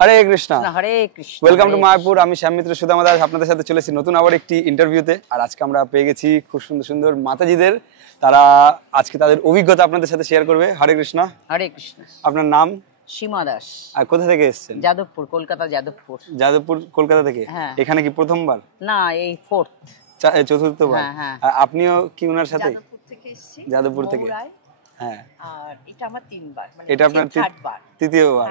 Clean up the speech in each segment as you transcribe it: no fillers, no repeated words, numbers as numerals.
Hare Krishna. Hare Krishna. Welcome to Mayapur. আমি শ্যাম মিত্র সুদামা দাস আপনাদের সাথে চলেছি নতুন আবার একটি ইন্টারভিউতে। আর আজকে আমরা পেয়ে গেছি খুব সুন্দর সুন্দর মাতাজিদের। তারা আজকে তাদের অভিজ্ঞতা আপনাদের সাথে শেয়ার করবে। হরে কৃষ্ণ। হরে কৃষ্ণ। আপনার নাম? সীমা দাস। আর কোথা থেকে এসেছেন? যাদবপুর, কলকাতা যাদবপুর। যাদবপুর কলকাতা থেকে? হ্যাঁ। এখানে কি প্রথমবার? না, এই ফোর্থ, চতুর্থবার। হ্যাঁ। আপনিও কি ওনার সাথে? যাদবপুর থেকে এসেছি। যাদবপুর থেকে। মৌরায়। হ্যাঁ। আর এটা আমার 3 বার, মানে এটা আপনার থার্ডবার। তৃতীয়বার।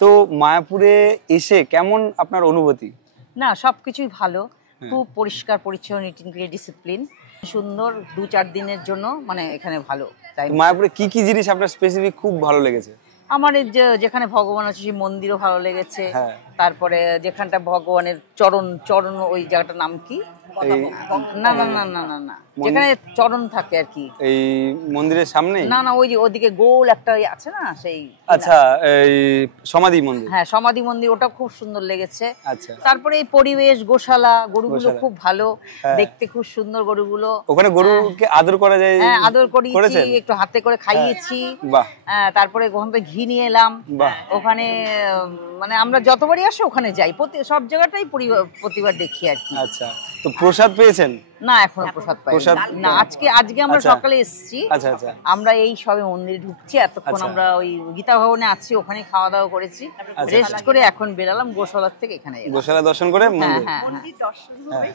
তো মায়াপুরে এসে কেমন আপনার অনুভূতি? না, সবকিছুই ভালো, খুব পরিষ্কার পরিচ্ছন্ন, নিট এন্ড ক্লিন, ডিসিপ্লিন, সুন্দর। 2-4 দিনের জন্য মানে এখানে ভালো। তাই মায়াপুরে কি কি জিনিস আপনার স্পেসিফিক খুব ভালো লেগেছে? আমার এই যেখানে ভগবান আছে সেই মন্দিরও ভালো লেগেছে। হ্যাঁ। তারপরে যেখানটা ভগবানের চরণ ওই জায়গাটার নাম কি? না না না না না না, যেখানে চরণ থাকে আর কি, এই মন্দিরের সামনে? না না, ওই যে ওদিকে গোল একটা আছে না, সেই। আচ্ছা, এই সমাধি মন্দির। হ্যাঁ, সমাধি মন্দির, ওটা খুব সুন্দর লেগেছে। আচ্ছা। তারপরে এই পরিবেশ, গোশালা, গরুগুলো খুব ভালো, হ্যাঁ। দেখতে খুব সুন্দর গরুগুলো। ওখানে গরুকে আদর করা যায়? হ্যাঁ, আদর করিয়েছি, একটু হাতে করে খাইয়েছি। বাহ। হ্যাঁ, তারপরে ওখান থেকে ঘি নিয়ে এলাম। বাহ। ওখানে মানে আমরা যতবারই আসি ওখানে যাই, সব জায়গাটাই প্রতিবার দেখি আর কি। আচ্ছা, তো প্রসাদ পেয়েছেন? না, এখনো প্রসাদ পাইনি। না, আজকে আমরা আচ্ছা। সকালে এসেছি। আচ্ছা আচ্ছা। আমরা এই সবে মন্দিরে ঢুকছি, এতক্ষণ আচ্ছা। আমরা ওই গীতা ভবনে আছি, ওখানে খাওয়া দাওয়া করেছি, রেস্ট করে এখন বেরালাম গোশালার থেকে এখানে এলাম। গোশালা দর্শন করে মন্দির। হ্যাঁ। মন্দির দর্শন হবে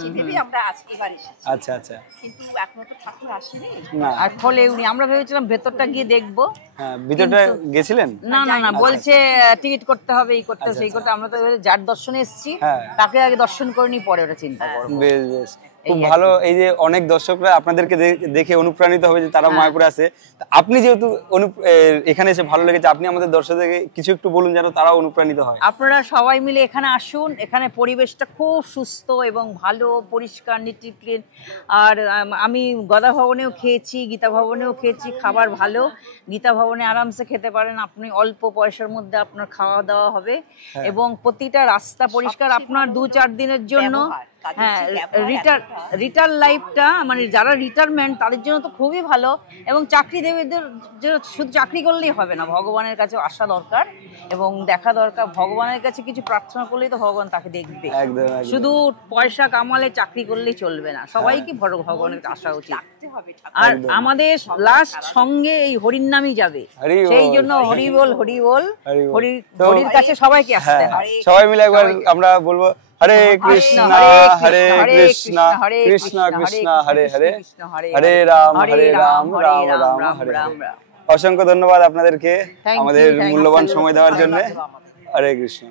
সেভাবে আমরা এবার এসেছি। আচ্ছা আচ্ছা। কিন্তু এখনো তো ঠাকুর আসেনি। না। আর ফলে উনি, আমরা ভেবেছিলাম ভেতরটা গিয়ে দেখবো। হ্যাঁ, ভিতরটা গেছিলেন? না না না, বলছে টিকিট করতে হবে, এই করতে হবে, সেই করতে। আমরা তো যার দর্শনে এসেছি, হ্যাঁ। তাকে আগে দর্শন করে নি, পরে ওটা চিন্তা করবো। বেশ বেশ, খুব ভালো। এই যে অনেক দর্শকরা আপনাদেরকে দেখে অনুপ্রাণিত হবে যে তারা মায়াপুরে আসে। আপনি যেহেতু এখানে এসে ভালো লেগেছে, আপনি আমাদের দর্শকদেরকে কিছু একটু বলুন যেন তারা অনুপ্রাণিত হয়। আপনারা সবাই মিলে এখানে আসুন। এখানে পরিবেশটা খুব সুস্থ এবং ভালো, পরিষ্কার, নিট এন্ড ক্লিন। আর আমি গদা ভবনেও খেয়েছি, গীতা ভবনেও খেয়েছি, খাবার ভালো। গীতা ভবনে আরামসে খেতে পারেন আপনি, অল্প পয়সার মধ্যে আপনার খাওয়া দাওয়া হবে। এবং প্রতিটা রাস্তা পরিষ্কার আপনার 2-4 দিনের জন্য। হ্যাঁ, রিটায়ার লাইফটা, মানে যারা রিটায়ারমেন্ট তাদের জন্য তো খুবই ভালো। এবং চাকরিজীবীদের শুধু চাকরি করলেই হবে না, ভগবানের কাছে আসা দরকার এবং দেখা দরকার। ভগবানের কাছে কিছু প্রার্থনা করলেই তো ভগবান তাকে দেখবে। শুধু পয়সা কামালে চাকরি করলেই চলবে না, সবাইকে ভগবানের কাছে আসা উচিত। আর আমাদের লাস্ট সঙ্গে এই হরির নামই যাবে, সেই জন্য হরি বল হরি বল, হরির কাছে সবাইকে আসতে হয়। সবাই মিলে একবার আমরা বলবো হরে কৃষ্ণ হরে কৃষ্ণ কৃষ্ণ কৃষ্ণ হরে হরে, হরে রাম রাম রাম হরে হরে। অসংখ্য ধন্যবাদ আপনাদেরকে আমাদের মূল্যবান সময় দেওয়ার জন্য। হরে কৃষ্ণ।